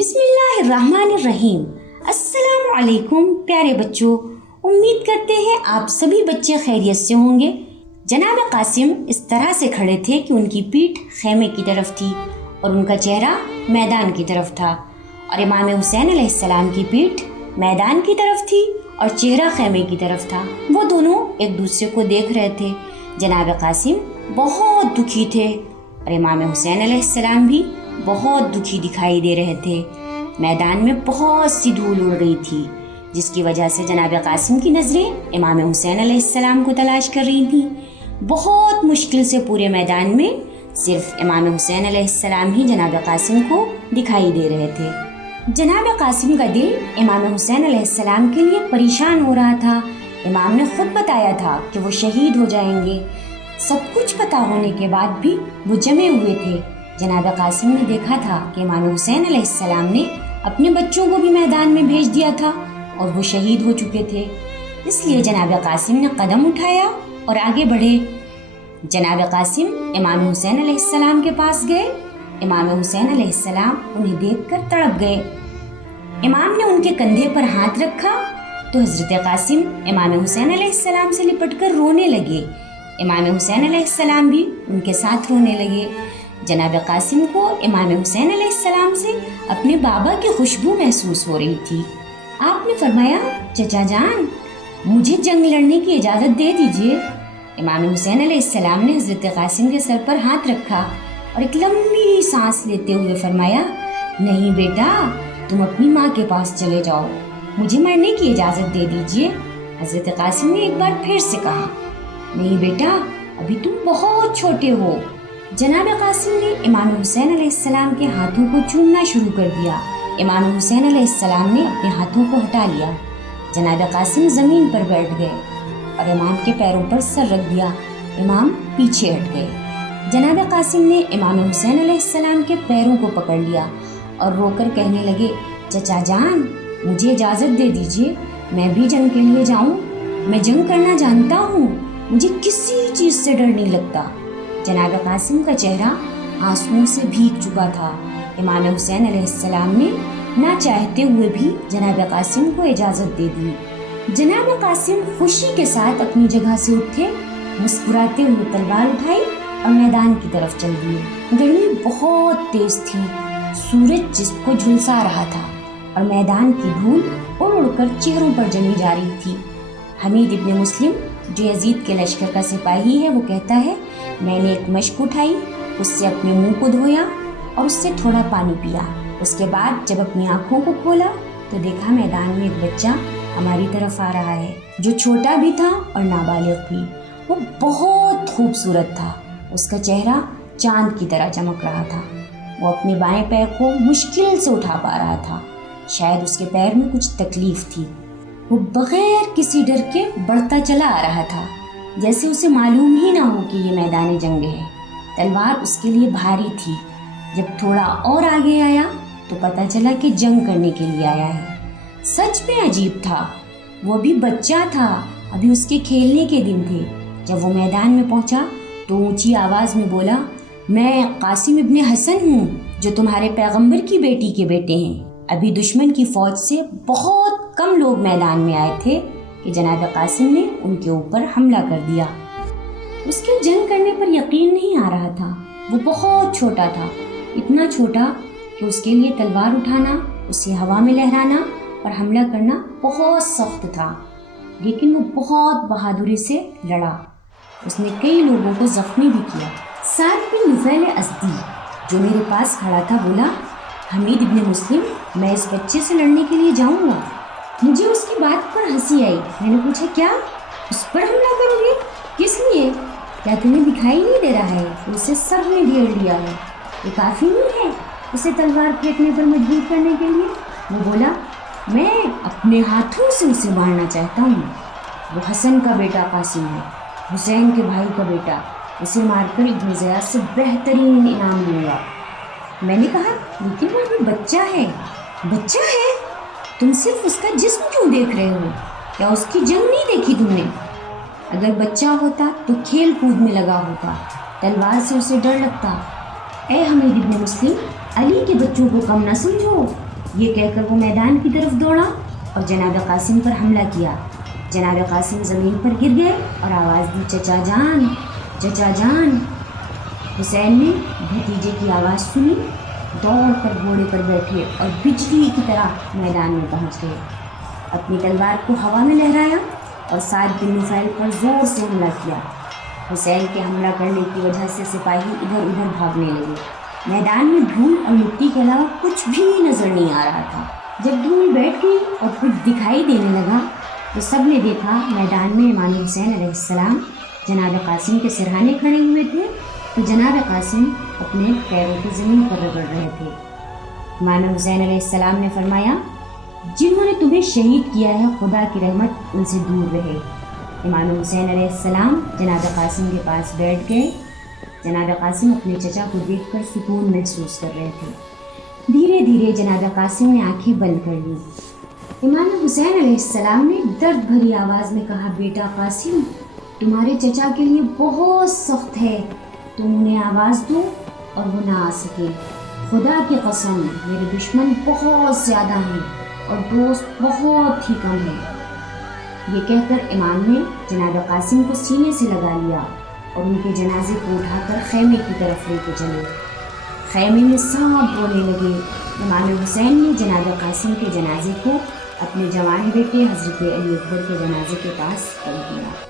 بسم اللہ الرحمن الرحیم۔ السلام علیکم پیارے بچوں، امید کرتے ہیں آپ سبھی بچے خیریت سے ہوں گے۔ جناب قاسم اس طرح سے کھڑے تھے کہ ان کی پیٹھ خیمے کی طرف تھی اور ان کا چہرہ میدان کی طرف تھا، اور امام حسین علیہ السلام کی پیٹھ میدان کی طرف تھی اور چہرہ خیمے کی طرف تھا۔ وہ دونوں ایک دوسرے کو دیکھ رہے تھے۔ جناب قاسم بہت دکھی تھے اور امام حسین علیہ السلام بھی بہت دکھی دکھائی دے رہے تھے۔ میدان میں بہت سی دھول اڑ رہی تھی، جس کی وجہ سے جناب قاسم کی نظریں امام حسین علیہ السلام کو تلاش کر رہی تھیں۔ بہت مشکل سے پورے میدان میں صرف امام حسین علیہ السلام ہی جناب قاسم کو دکھائی دے رہے تھے۔ جناب قاسم کا دل امام حسین علیہ السلام کے لیے پریشان ہو رہا تھا۔ امام نے خود بتایا تھا کہ وہ شہید ہو جائیں گے۔ سب کچھ پتہ ہونے کے بعد بھی وہ جمے ہوئے تھے۔ جناب قاسم نے دیکھا تھا کہ امام حسین علیہ السلام نے اپنے بچوں کو بھی میدان میں بھیج دیا تھا اور وہ شہید ہو چکے تھے، اس لیے جناب قاسم نے قدم اٹھایا اور آگے بڑھے۔ جناب قاسم امام حسین علیہ السلام کے پاس گئے۔ امام حسین علیہ السلام انہیں دیکھ کر تڑپ گئے۔ امام نے ان کے کندھے پر ہاتھ رکھا تو حضرت قاسم امام حسین علیہ السلام سے لپٹ کر رونے لگے۔ امام حسین علیہ السلام بھی ان کے ساتھ رونے لگے۔ جناب قاسم کو امام حسین علیہ السلام سے اپنے بابا کی خوشبو محسوس ہو رہی تھی۔ آپ نے فرمایا، چچا جان مجھے جنگ لڑنے کی اجازت دے دیجیے۔ امام حسین علیہ السلام نے حضرت قاسم کے سر پر ہاتھ رکھا اور ایک لمبی سانس لیتے ہوئے فرمایا، نہیں بیٹا، تم اپنی ماں کے پاس چلے جاؤ، مجھے مرنے کی اجازت دے دیجیے۔ حضرت قاسم نے ایک بار پھر سے کہا، نہیں بیٹا، ابھی تم بہت چھوٹے ہو۔ جناب قاسم نے امام حسین علیہ السلام کے ہاتھوں کو چومنا شروع کر دیا۔ امام حسین علیہ السلام نے اپنے ہاتھوں کو ہٹا لیا۔ جناب قاسم زمین پر بیٹھ گئے اور امام کے پیروں پر سر رکھ دیا۔ امام پیچھے ہٹ گئے۔ جناب قاسم نے امام حسین علیہ السلام کے پیروں کو پکڑ لیا اور رو کر کہنے لگے، چچا جان مجھے اجازت دے دیجیے، میں بھی جنگ کے لیے جاؤں، میں جنگ کرنا جانتا ہوں، مجھے کسی چیز سے ڈر نہیں لگتا۔ جناب قاسم کا چہرہ آنسوؤں سے بھیگ چکا تھا۔ امام حسین علیہ السلام نے نہ چاہتے ہوئے بھی جناب قاسم کو اجازت دے دی۔ جناب قاسم خوشی کے ساتھ اپنی جگہ سے اٹھے، مسکراتے ہوئے تلوار اٹھائی اور میدان کی طرف چل دیے۔ گرمی بہت تیز تھی، سورج جسم کو جھلسا رہا تھا اور میدان کی دھول اڑ اڑ کر چہروں پر جمی جا رہی تھی۔ حمید ابن مسلم جو یزید کے لشکر کا سپاہی ہے، وہ کہتا ہے، میں نے ایک مشک اٹھائی، اس سے اپنے منہ کو دھویا اور اس سے تھوڑا پانی پیا۔ اس کے بعد جب اپنی آنکھوں کو کھولا تو دیکھا میدان میں ایک بچہ ہماری طرف آ رہا ہے، جو چھوٹا بھی تھا اور نابالغ بھی۔ وہ بہت خوبصورت تھا، اس کا چہرہ چاند کی طرح چمک رہا تھا۔ وہ اپنے بائیں پیر کو مشکل سے اٹھا پا رہا تھا، شاید اس کے پیر میں کچھ تکلیف تھی۔ وہ بغیر کسی ڈر کے بڑھتا چلا آ رہا تھا، جیسے اسے معلوم ہی نہ ہو کہ یہ میدان جنگ ہے۔ تلوار اس کے لیے بھاری تھی۔ جب تھوڑا اور آگے آیا تو پتہ چلا کہ جنگ کرنے کے لیے آیا ہے۔ سچ میں عجیب تھا، وہ بھی بچہ تھا، ابھی اس کے کھیلنے کے دن تھے۔ جب وہ میدان میں پہنچا تو اونچی آواز میں بولا، میں قاسم ابن حسن ہوں، جو تمہارے پیغمبر کی بیٹی کے بیٹے ہیں۔ ابھی دشمن کی فوج سے بہت کم لوگ میدان میں آئے تھے کہ جناب قاسم نے ان کے اوپر حملہ کر دیا۔ اس کے جنگ کرنے پر یقین نہیں آ رہا تھا۔ وہ بہت چھوٹا تھا، اتنا چھوٹا کہ اس کے لیے تلوار اٹھانا، اسے ہوا میں لہرانا اور حملہ کرنا بہت سخت تھا، لیکن وہ بہت بہادری سے لڑا۔ اس نے کئی لوگوں کو زخمی بھی کیا۔ سعد بن نفیل ازدی جو میرے پاس کھڑا تھا بولا، حمید ابن مسلم، میں اس بچے سے لڑنے کے لیے جاؤں گا۔ مجھے اس کی بات پر ہنسی آئی۔ میں نے پوچھا، کیا اس پر حملہ کرو گے؟ کس لیے؟ کیا تمہیں دکھائی نہیں دے رہا ہے کہ اسے سب نے گھیر لیا ہے؟ یہ کافی نہیں ہے اسے تلوار پھینکنے پر مجبور کرنے کے لیے؟ وہ بولا، میں اپنے ہاتھوں سے اسے مارنا چاہتا ہوں۔ وہ حسن کا بیٹا قاسم ہے، حسین کے بھائی کا بیٹا، اسے مار کر ابن زیاد سے بہترین انعام لوں گا۔ میں نے کہا، لیکن وہ ابھی بچہ ہے۔ بچہ ہے؟ تم صرف اس کا جسم کیوں دیکھ رہے ہو؟ کیا اس کی جنگ نہیں دیکھی تم نے؟ اگر بچہ ہوتا تو کھیل کود میں لگا ہوتا، تلوار سے اسے ڈر لگتا۔ اے حمید ابن مسلم، علی کے بچوں کو کم نہ سمجھو، یہ کہہ کر وہ میدان کی طرف دوڑا اور جناب قاسم پر حملہ کیا۔ جناب قاسم زمین پر گر گئے اور آواز دی، چچا جان، چچا جان۔ حسین نے بھتیجے کی آواز سنی، دوڑ کر گھوڑے پر بیٹھے اور بجلی کی طرح میدان میں پہنچ گئے۔ اپنی تلوار کو ہوا میں لہرایا اور سعد بن نفیل پر زور سے حملہ کیا۔ حسین کے حملہ کرنے کی وجہ سے سپاہی ادھر ادھر بھاگنے لگے۔ میدان میں دھول اور مٹی کے علاوہ کچھ بھی نظر نہیں آ رہا تھا۔ جب دھول بیٹھ گئی اور کچھ دکھائی دینے لگا تو سب نے دیکھا میدان میں امام حسین علیہ السلام جناب قاسم کے سرہانے کھڑے ہوئے تھے، تو جناب قاسم اپنے پیروں کی زمین پر رگڑ رہے تھے۔ امام حسین علیہ السلام نے فرمایا، جنہوں نے تمہیں شہید کیا ہے خدا کی رحمت ان سے دور رہے۔ امام حسین علیہ السلام جناب قاسم کے پاس بیٹھ گئے۔ جناب قاسم اپنے چچا کو دیکھ کر سکون محسوس کر رہے تھے۔ دھیرے دھیرے جناب قاسم نے آنکھیں بند کر لی۔ امام حسین علیہ السلام نے درد بھری آواز میں کہا، بیٹا قاسم، تمہارے چچا کے لیے بہت سخت ہے، تم انہیں آواز دو اور وہ نہ آ سکے۔ خدا کی قسم، میرے دشمن بہت زیادہ ہیں اور دوست بہت ہی کم ہیں۔ یہ کہہ کر امام نے جناب قاسم کو سینے سے لگا لیا اور ان کے جنازے کو اٹھا کر خیمے کی طرف لے کے چلے۔ خیمے میں سب رونے لگے۔ امام حسین نے جناب قاسم کے جنازے کو اپنے جوان بیٹے حضرت علی اکبر کے جنازے کے پاس کر دیا۔